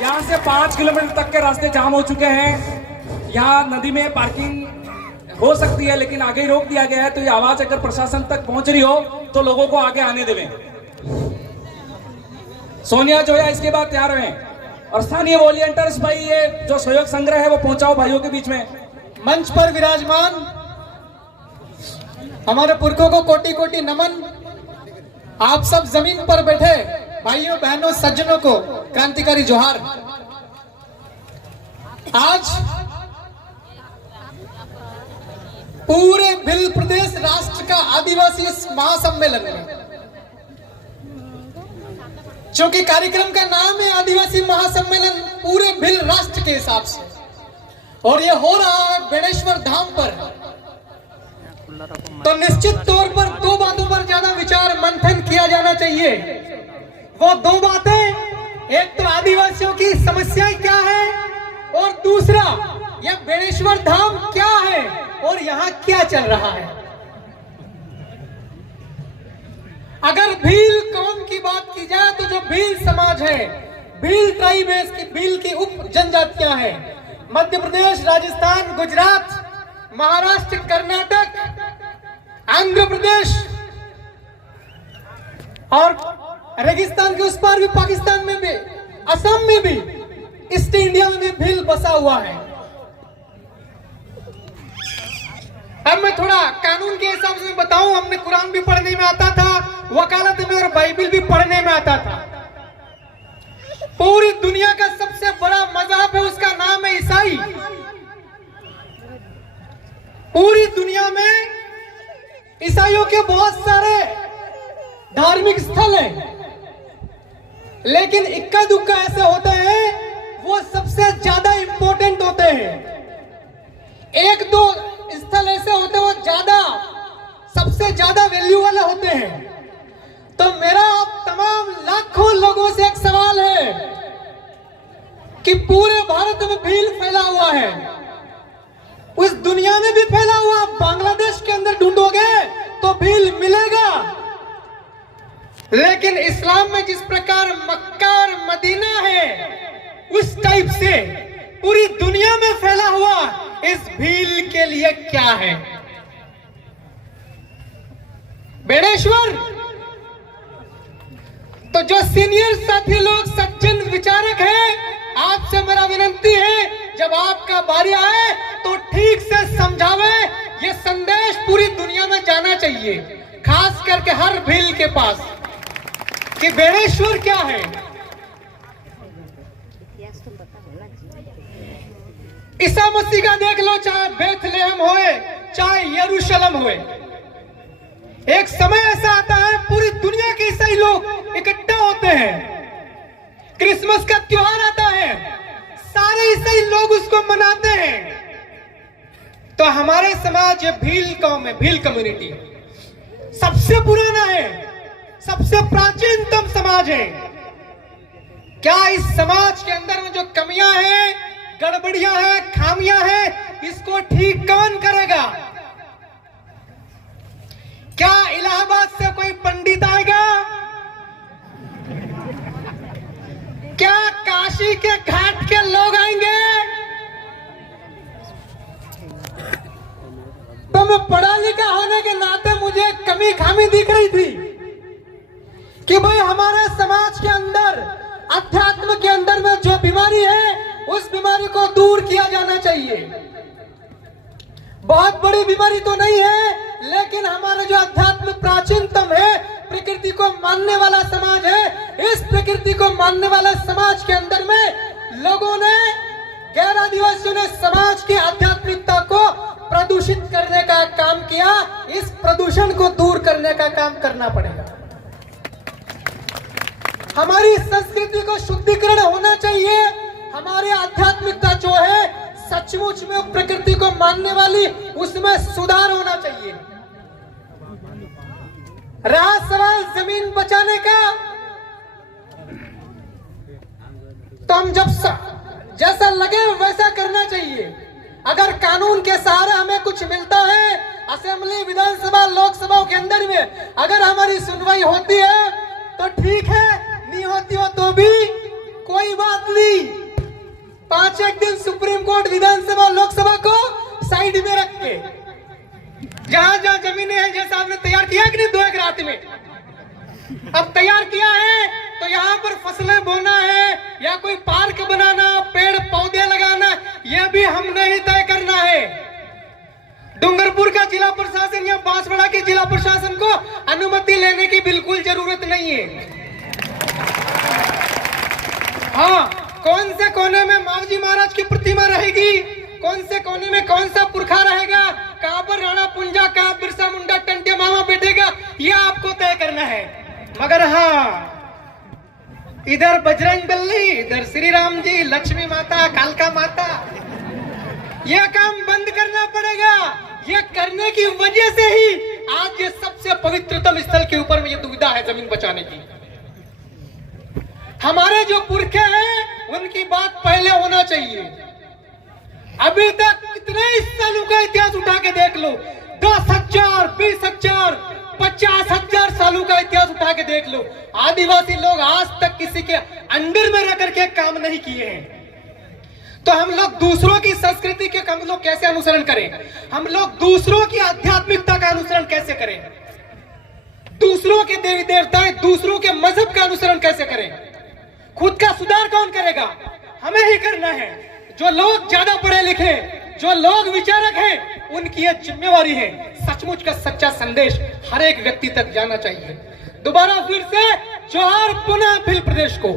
यहाँ से 5 किलोमीटर तक के रास्ते जाम हो चुके हैं। यहाँ नदी में पार्किंग हो सकती है लेकिन आगे ही रोक दिया गया है। तो ये आवाज अगर प्रशासन तक पहुंच रही हो तो लोगों को आगे आने देवें। सोनिया जो है इसके बाद तैयार हुए और स्थानीय वॉलियंटियर्स भाई ये जो सहयोग संग्रह है वो पहुंचाओ भाइयों के बीच में। मंच पर विराजमान हमारे पुरखों को कोटि कोटि नमन। आप सब जमीन पर बैठे भाइयों बहनों सज्जनों को क्रांतिकारी जोहार। आज पूरे भिल प्रदेश राष्ट्र का आदिवासी महासम्मेलन में, क्योंकि कार्यक्रम का नाम है आदिवासी महासम्मेलन पूरे भिल राष्ट्र के हिसाब से, और ये हो रहा है बेणेश्वर धाम पर, तो निश्चित तौर पर दो बातों पर ज्यादा विचार मंथन किया जाना चाहिए। वो दो बातें, एक तो आदिवासियों की समस्याएं क्या है और दूसरा यह बेणेश्वर धाम क्या है और यहाँ क्या चल रहा है। अगर भील कौम की बात की जाए तो जो भील समाज है, भील ट्राइब है, इसकी भील की उप जनजातियां हैं। मध्य प्रदेश, राजस्थान, गुजरात, महाराष्ट्र, कर्नाटक, आंध्र प्रदेश और रेगिस्तान के उस पार भी पाकिस्तान में भी, असम में भी, ईस्ट इंडिया में भी भील बसा हुआ है। अब मैं थोड़ा कानून के हिसाब से बताऊं, हमने कुरान भी पढ़ने में आता था, वकालत में और बाइबिल भी पढ़ने में आता था। पूरी दुनिया का सबसे बड़ा मजहब है, उसका नाम है ईसाई। पूरी दुनिया में ईसाइयों के बहुत सारे धार्मिक स्थल हैं, लेकिन इक्का दुक्का ऐसे होते हैं वो सबसे ज्यादा इंपॉर्टेंट होते हैं। एक दो स्थल ऐसे होते हैं वो ज्यादा सबसे ज्यादा वैल्यू वाले होते हैं। तो मेरा आप तमाम लाखों लोगों से एक सवाल है कि पूरे भारत में भील फैला हुआ है, उस दुनिया में भी फैला हुआ, बांग्लादेश के अंदर ढूंढोगे तो भील मिलेगा। लेकिन इस्लाम में जिस प्रकार मक्का और मदीना है, उस टाइप से पूरी दुनिया में फैला हुआ इस भील के लिए क्या है। बेणेश्वर तो जो सीनियर साथी लोग सज्जन विचारक हैं, आपसे मेरा विनती है जब आपका बारी आए तो ठीक से समझावे। ये संदेश पूरी दुनिया में जाना चाहिए, खास करके हर भील के पास, कि बेणेश्वर क्या है। ईसा मसीह का देख लो, चाहे बेथलेहम होए चाहे यरूशलेम होए, एक समय ऐसा आता है पूरी दुनिया के ईसाई लोग इकट्ठा होते हैं। क्रिसमस का त्योहार आता है, सारे ईसाई लोग उसको मनाते हैं। तो हमारे समाज ये भील कौम है, भील कम्युनिटी सबसे पुराना है, सबसे प्राचीनतम समाज है। क्या इस समाज के अंदर में जो कमियां हैं, गड़बड़ियां हैं, खामियां हैं, इसको ठीक कौन करेगा? क्या इलाहाबाद से कोई पंडित आएगा? क्या काशी के घाट के लोग आएंगे? तो मैं पढ़ा लिखा होने के नाते मुझे कमी खामी दिख रही थी कि भाई हमारे समाज के अंदर, अध्यात्म के अंदर में जो बीमारी है, उस बीमारी को दूर किया जाना चाहिए। बहुत बड़ी बीमारी तो नहीं है, लेकिन हमारा जो अध्यात्म प्राचीनतम है, प्रकृति को मानने वाला समाज है, इस प्रकृति को मानने वाले समाज के अंदर में लोगों ने, गैर आदिवासियों ने समाज की आध्यात्मिकता को प्रदूषित करने का काम किया। इस प्रदूषण को दूर करने का काम करना पड़ेगा। हमारी संस्कृति को शुद्धिकरण होना चाहिए। हमारी आध्यात्मिकता जो है सचमुच में प्रकृति को मानने वाली, उसमें सुधार होना चाहिए। रहा सवाल जमीन बचाने का, तो हम जैसा लगे वैसा करना चाहिए। अगर कानून के सहारे हमें कुछ मिलता है, असेंबली, विधानसभा, लोकसभा के अंदर में अगर हमारी सुनवाई होती है तो ठीक है, नहीं होती हो तो भी कोई बात नहीं, 5 दिन सुप्रीम कोर्ट, विधानसभा, लोकसभा को साइड में रख के जहां जहां जमीनें हैं, जैसा आपने तैयार किया कि नहीं 2 रात में, अब तैयार किया है तो यहाँ पर फसलें बोना है या कोई पार्क बनाना, पेड़ पौधे लगाना, यह भी हमने ही तय करना है। डूंगरपुर का जिला प्रशासन या बांसवाड़ा के जिला प्रशासन को अनुमति लेने की बिल्कुल जरूरत नहीं है। हाँ, कौन से कोने में मावजी महाराज की प्रतिमा रहेगी, कौन से कोने में कौन सा पुरखा रहेगा, कहां पर राणा पुंजा, कहां बिरसा मुंडा टंटे मामा बैठेगा, यह आपको तय करना है। मगर हाँ, इधर बजरंग बली, इधर श्री राम जी, लक्ष्मी माता, कालका माता, यह काम बंद करना पड़ेगा। यह करने की वजह से ही आज ये सबसे पवित्रतम स्थल के ऊपर में ये दुविधा है जमीन बचाने की। हमारे जो पुरखे हैं उनकी बात पहले होना चाहिए। अभी तक कितने सालों का इतिहास उठा के देख लो, 10,000, 20,000, 50,000 सालों का इतिहास उठा के देख लो, आदिवासी लोग आज तक किसी के अंडर में रह करके काम नहीं किए हैं। तो हम लोग दूसरों की संस्कृति के हम लोग कैसे अनुसरण करें, हम लोग दूसरों की आध्यात्मिकता का अनुसरण कैसे करें, दूसरों के देवी देवताएं, दूसरों के मजहब का अनुसरण कैसे करें, खुद का सुधार कौन करेगा, हमें ही करना है। जो लोग ज्यादा पढ़े लिखे, जो लोग विचारक हैं, उनकी यह जिम्मेवारी है। सचमुच का सच्चा संदेश हर एक व्यक्ति तक जाना चाहिए। दोबारा फिर से जोहार पुनः भील प्रदेश को।